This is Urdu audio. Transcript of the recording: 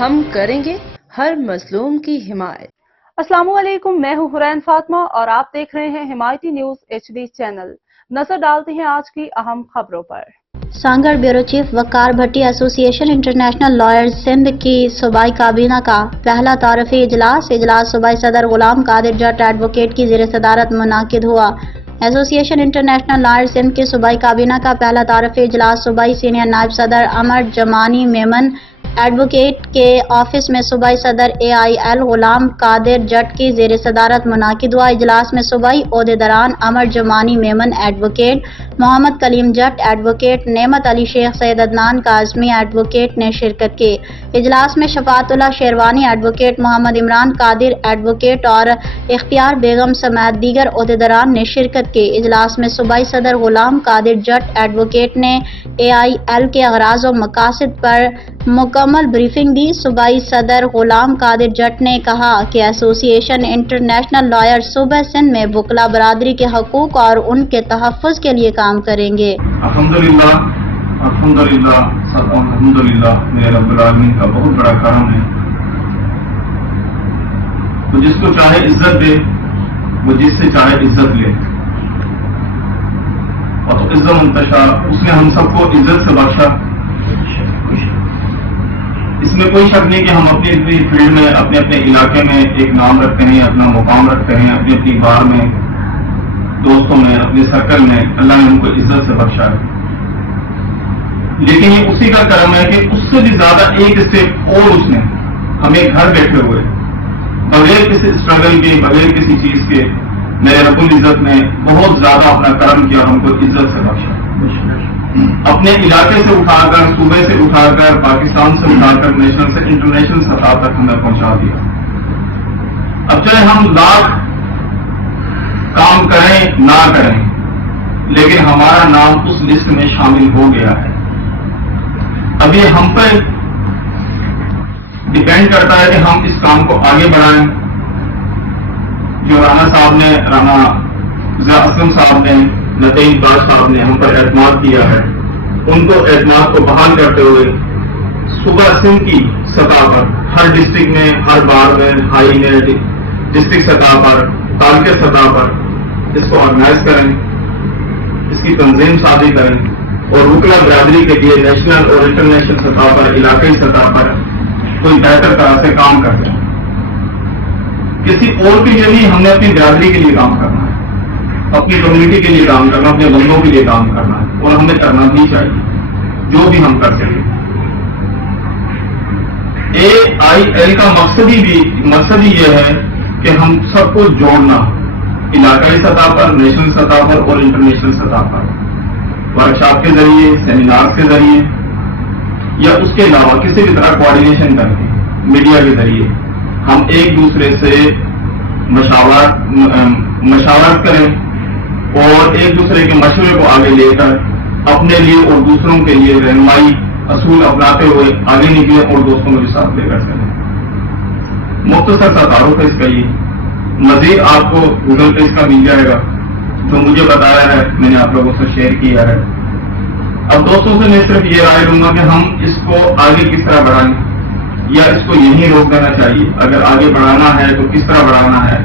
ہم کریں گے ہر مظلوم کی حمایت۔ السلام علیکم، میں ہوں حرین فاطمہ اور آپ دیکھ رہے ہیں حمایتی نیوز HD چینل۔ نظر ڈالتے ہیں آج کی اہم خبروں پر۔ سانگڑ بیورو چیف وقار بھٹی ایسوسی ایشن انٹرنیشنل لائرز سندھ کی صوبائی کابینہ کا پہلا تعارفی اجلاس صوبائی صدر غلام قادر جٹ ایڈوکیٹ کی زیر صدارت منعقد ہوا۔ ایسوسی ایشن انٹرنیشنل لائرز سندھ کی صوبائی کابینہ کا پہلا تعارفی اجلاس صوبائی سینئر نائب صدر عمر جمانی میمن ایڈوکیٹ کے آفس میں صوبائی صدر AIL غلام قادر جٹ کی زیر صدارت منعقد ہوا۔ اجلاس میں صوبائی عہدیداران عمر جمانی میمن ایڈوکیٹ، محمد کلیم جٹ ایڈوکیٹ، نعمت علی شیخ، سید عدنان کاظمی ایڈوکیٹ نے شرکت کی۔ اجلاس میں شفاعت اللہ شیروانی ایڈوکیٹ، محمد عمران قادر ایڈوکیٹ اور اختیار بیگم سمیت دیگر عہدیداران نے شرکت کی۔ اجلاس میں صوبائی صدر غلام قادر جٹ ایڈوکیٹ نے AIL کے اغراض و مقاصد پر مکمل بریفنگ دی۔ صوبائی صدر غلام قادر جٹ نے کہا کہ ایسوسی ایشن انٹرنیشنل لائر صوبہ سندھ میں وکلا برادری کے حقوق اور ان کے تحفظ کے لیے کام کریں گے۔ الحمدللہ میرے رب العالمین کا بہت بڑا کرم ہے، وہ جس کو چاہے عزت دے، وہ جس سے چاہے عزت لے، اور عزت منتشا اس نے ہم سب کو عزت سے بخشا۔ اس میں کوئی شک نہیں کہ ہم اپنی اپنی فیلڈ میں اپنے اپنے علاقے میں ایک نام رکھتے ہیں، اپنا مقام رکھتے ہیں، اپنی اپنی بار میں، دوستوں میں، اپنے سرکل میں اللہ نے ہم کو عزت سے بخشا ہے۔ لیکن یہ اسی کا کرم ہے کہ اس سے بھی زیادہ ایک اسٹیپ اور اس نے ہمیں گھر بیٹھے ہوئے بغیر کسی اسٹرگل کے، بغیر کسی چیز کے میرے رب العزت نے بہت زیادہ اپنا کرم کیا، ہم کو عزت سے بخشا۔ اپنے علاقے سے اٹھا کر، صوبے سے اٹھا کر، پاکستان سے اٹھا کر نیشنل سے انٹرنیشنل سطح تک ہمیں پہنچا دیا۔ اب چاہے ہم لاکھ کام کریں نہ کریں، لیکن ہمارا نام اس لسٹ میں شامل ہو گیا ہے۔ اب یہ ہم پر ڈیپینڈ کرتا ہے کہ ہم اس کام کو آگے بڑھائیں۔ جو رانا صاحب نے، رانا ضیاء اسلم صاحب نے، لطیف باز صاحب نے ہم پر اعتماد کیا ہے، ان کو اعتماد کو بحال کرتے ہوئے صوبہ سندھ کی سطح پر ہر ڈسٹرکٹ میں، ہر بار میں، ہائی میں، ڈسٹرکٹ سطح پر، تالکے سطح پر اس کو آرگنائز کریں، اس کی تنظیم سازی کریں اور وکلا برادری کے لیے نیشنل اور انٹرنیشنل سطح پر، علاقائی سطح پر کوئی بہتر طرح سے کام کرتے ہیں۔ کسی اور کے لیے نہیں، ہم نے اپنی برادری کے لیے کام کرنا ہے، اپنی کمیونٹی کے لیے کام کرنا، اپنے بندوں کے لیے کام کرنا ہے، اور ہمیں کرنا بھی چاہیے جو بھی ہم کر سکیں۔ AIL کا مقصد ہی یہ ہے کہ ہم سب کو جوڑنا، علاقائی سطح پر، نیشنل سطح پر اور انٹرنیشنل سطح پر، ورکشاپ کے ذریعے، سیمینار کے ذریعے، یا اس کے علاوہ کسی بھی طرح کوآرڈینیشن کر کے میڈیا کے ذریعے ہم ایک دوسرے سے مشاورت کریں اور ایک دوسرے کے مشورے کو آگے لے کر اپنے لیے اور دوسروں کے لیے رہنمائی اصول اپناتے ہوئے آگے نکلیں اور دوستوں کو بھی ساتھ لے کر چلیں۔ مختصر سا تعارف ہے اس کا، یہ مزید آپ کو گوگل پہ اس کا مل جائے گا، جو مجھے بتایا ہے میں نے آپ لوگوں سے شیئر کیا ہے۔ اب دوستوں سے میں صرف یہ رائے دوں گا کہ ہم اس کو آگے کس طرح بڑھائیں، یا اس کو یہیں روک دینا چاہیے، اگر آگے بڑھانا ہے تو کس طرح بڑھانا ہے،